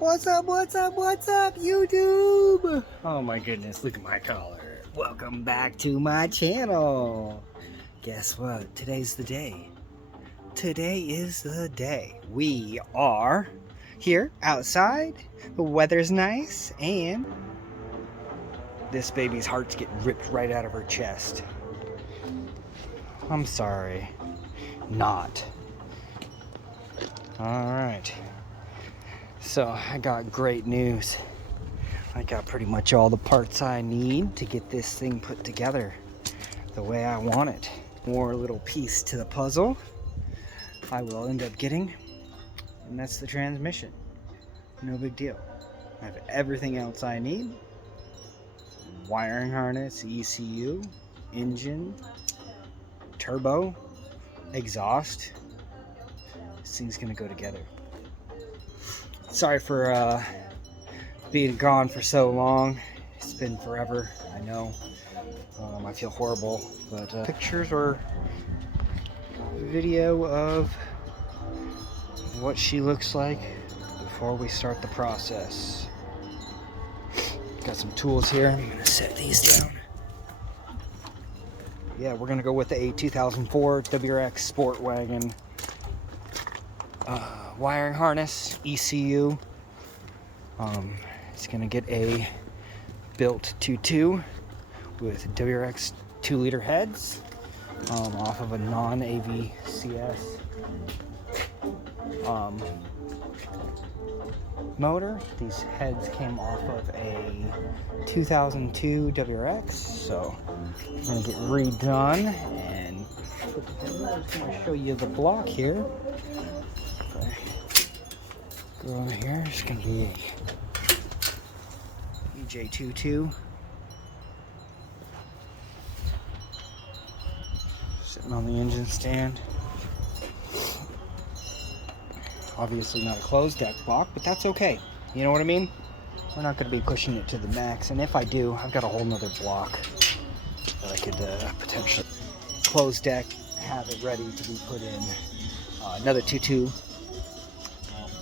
What's up, YouTube? Oh my goodness, look at my collar. Welcome back to my channel. Guess what? Today's the day. Today is the day. We are here outside. The weather's nice and this baby's heart's getting ripped right out of her chest. I'm sorry. Not. Alright. So I got great news. I got pretty much all the parts I need to get this thing put together the way I want it. More little piece to the puzzle I will end up getting, and that's the transmission. No big deal. I have everything else I need. Wiring harness, ECU, engine, turbo, exhaust. This thing's gonna go together. Sorry for being gone for so long. It's been forever, I know. I feel horrible, but pictures or video of what she looks like before we start the process. Got some tools here. I'm gonna set these down. Yeah, we're gonna go with a 2004 WRX Sport Wagon. Wiring harness, ECU. It's gonna get a built 2.2 with WRX 2-liter heads off of a non-AVCS motor. These heads came off of a 2002 WRX, so I'm gonna get redone and put together. I'm just gonna show you the block here. Go over here, it's gonna be EJ22. Sitting on the engine stand. Obviously not a closed deck block, but that's okay. You know what I mean? We're not gonna be pushing it to the max, and if I do, I've got a whole nother block that I could potentially close deck, have it ready to be put in. Another 2.2.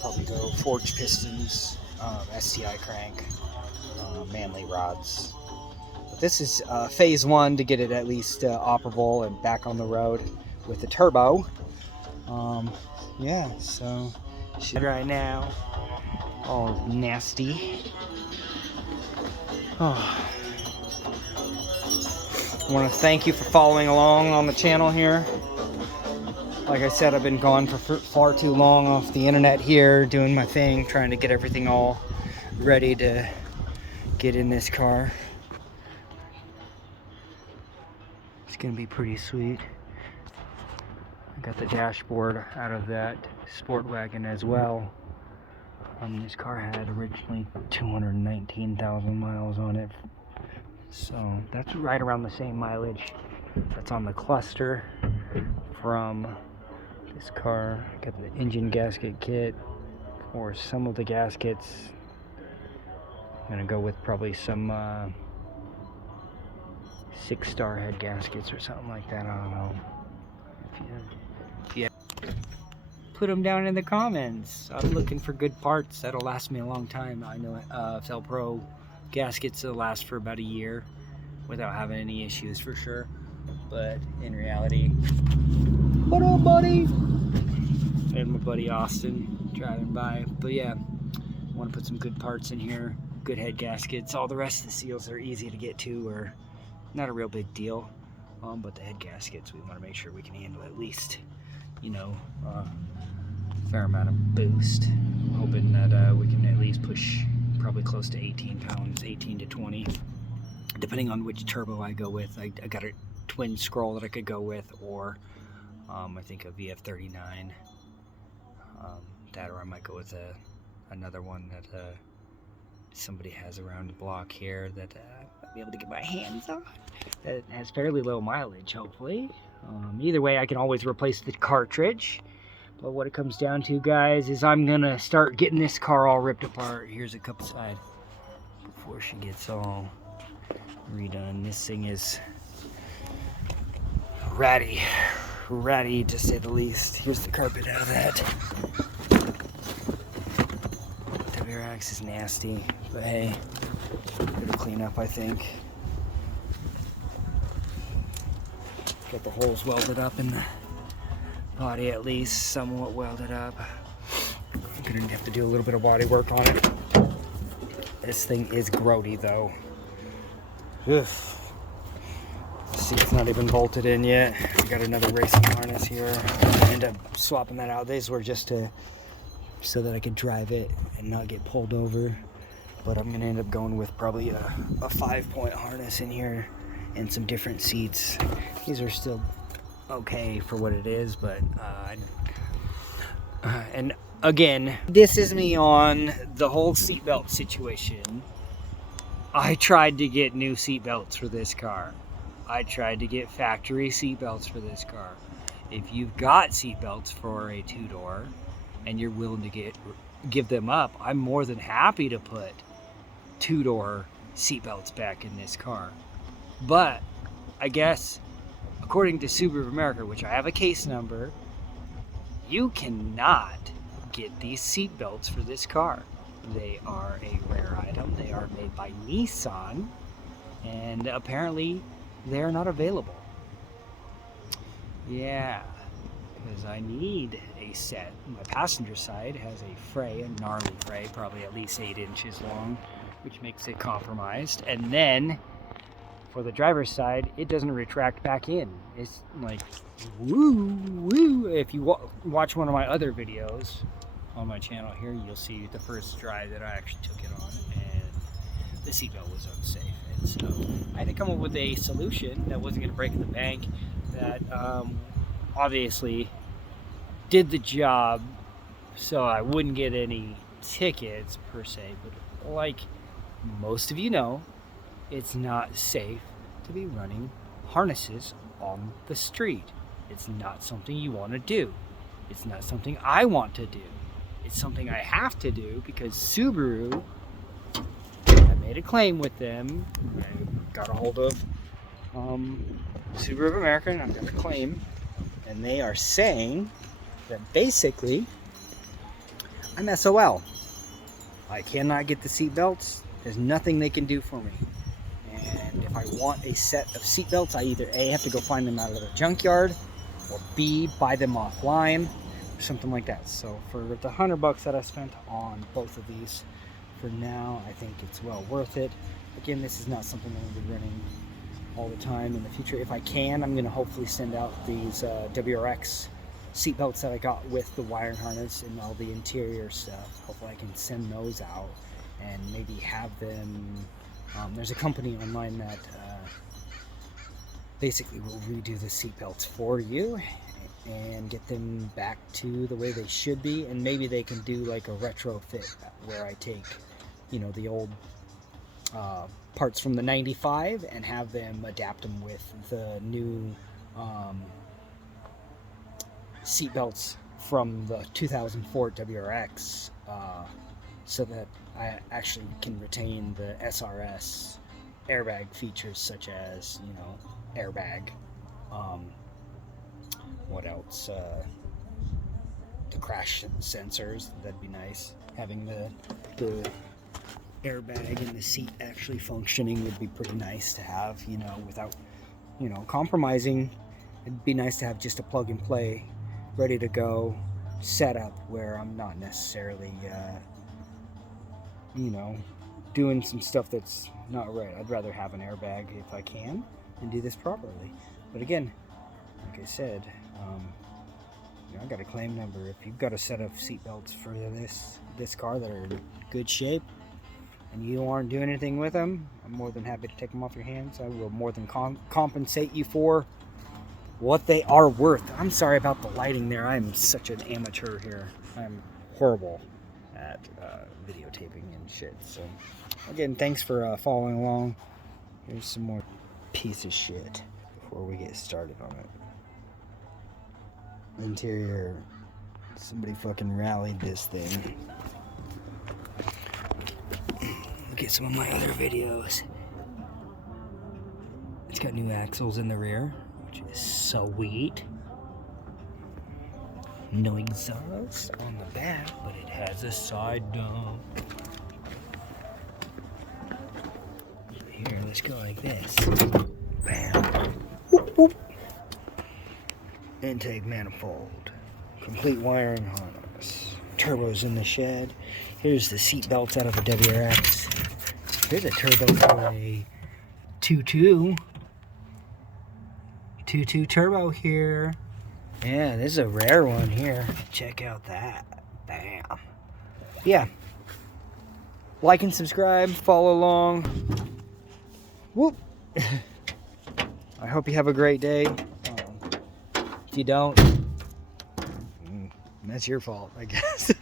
Probably go forged pistons, STI crank, manly rods. But this is phase one to get it at least operable and back on the road with the turbo. Yeah, so she's right now all nasty. Oh. I want to thank you for following along on the channel here. Like I said, I've been gone for far too long off the internet here, doing my thing, trying to get everything all ready to get in this car. It's gonna be pretty sweet. I got the dashboard out of that Sport Wagon as well. This car had originally 219,000 miles on it. So that's right around the same mileage that's on the cluster from this car. Got the engine gasket kit for some of the gaskets. I'm gonna go with probably some 6-star head gaskets or something like that. I don't know. If you put them down in the comments. I'm looking for good parts that'll last me a long time. I know Pro gaskets will last for about a year without having any issues for sure. But in reality, what up, buddy? And my buddy Austin driving by. But yeah, I want to put some good parts in here, good head gaskets. All the rest of the seals are easy to get to, or not a real big deal. But the head gaskets, we want to make sure we can handle at least, you know, a fair amount of boost. I'm hoping that we can at least push probably close to 18 pounds, 18 to 20, depending on which turbo I go with. I got a twin scroll that I could go with, or I think a VF39. That, or I might go with another one that somebody has around the block here that I'll be able to get my hands on. That has fairly low mileage, hopefully. Either way, I can always replace the cartridge. But what it comes down to, guys, is I'm gonna start getting this car all ripped apart. Here's a couple side before she gets all redone. This thing is ratty to say the least. Here's the carpet out of that. wax is nasty, but hey, it'll clean up, I think. Get the holes welded up in the body, at least somewhat welded up. I'm gonna have to do a little bit of body work on it. This thing is grody though. Ugh. See, it's not even bolted in yet. I got another racing harness here. I end up swapping that out. These were just so that I could drive it and not get pulled over. But I'm gonna end up going with probably a 5-point harness in here and some different seats. These are still okay for what it is, but and again, this is me on the whole seatbelt situation. I tried to get new seatbelts for this car. I tried to get factory seatbelts for this car. If you've got seatbelts for a two-door and you're willing to give them up, I'm more than happy to put two-door seatbelts back in this car. But I guess according to Subaru of America, which I have a case number, you cannot get these seatbelts for this car. They are a rare item. They are made by Nissan, and apparently they're not available. Yeah, because I need a set. My passenger side has a fray, a gnarly fray, probably at least 8 inches long, which makes it compromised. And then for the driver's side, it doesn't retract back in. It's like, woo. If you watch one of my other videos on my channel here, you'll see the first drive that I actually took it on, and the seatbelt was unsafe. And so I had to come up with a solution that wasn't going to break the bank, that obviously did the job so I wouldn't get any tickets per se. But like most of you know, it's not safe to be running harnesses on the street. It's not something you want to do. It's not something I want to do. It's something I have to do because Subaru, I made a claim with them. I got a hold of Subaru of America, and I've got a claim, and they are saying that basically I'm SOL. I cannot get the seat belts. There's nothing they can do for me. And if I want a set of seat belts, I either A, have to go find them out of the junkyard, or B, buy them offline, or something like that. So for the $100 that I spent on both of these, for now, I think it's well worth it. Again, this is not something I'm going to be running all the time in the future. If I can, I'm going to hopefully send out these WRX seat belts that I got with the wire harness and all the interior stuff. Hopefully I can send those out and maybe have them. There's a company online that basically will redo the seat belts for you and get them back to the way they should be, and maybe they can do like a retrofit where I take, you know, the old parts from the 95 and have them adapt them with the new seat belts from the 2004 WRX, so that I actually can retain the SRS airbag features, such as, you know, airbag, what else, the crash sensors. That'd be nice. Having the airbag and the seat actually functioning would be pretty nice to have, you know, without, you know, compromising. It'd be nice to have just a plug and play, ready to go setup where I'm not necessarily you know, doing some stuff that's not right. I'd rather have an airbag if I can and do this properly. But again, like I said, you know, I got a claim number. If you've got a set of seat belts for this car that are in good shape and you aren't doing anything with them, I'm more than happy to take them off your hands. I will more than compensate you for what they are worth. I'm sorry about the lighting there. I'm such an amateur here. I'm horrible at videotaping and shit. So again, thanks for following along. Here's some more piece of shit before we get started on it. Interior, somebody fucking rallied this thing. Look at some of my other videos. It's got new axles in the rear, which is sweet. No exhaust on the back, but it has a side dump. just go like this. Bam. Whoop, whoop. Intake manifold. Complete wiring harness. Turbos in the shed. Here's the seat belts out of a WRX. Here's a turbo for a 2.2. 2.2 turbo here. Yeah, this is a rare one here. Check out that. Bam. Yeah. Like and subscribe. Follow along. Whoop. I hope you have a great day. If you don't, that's your fault, I guess.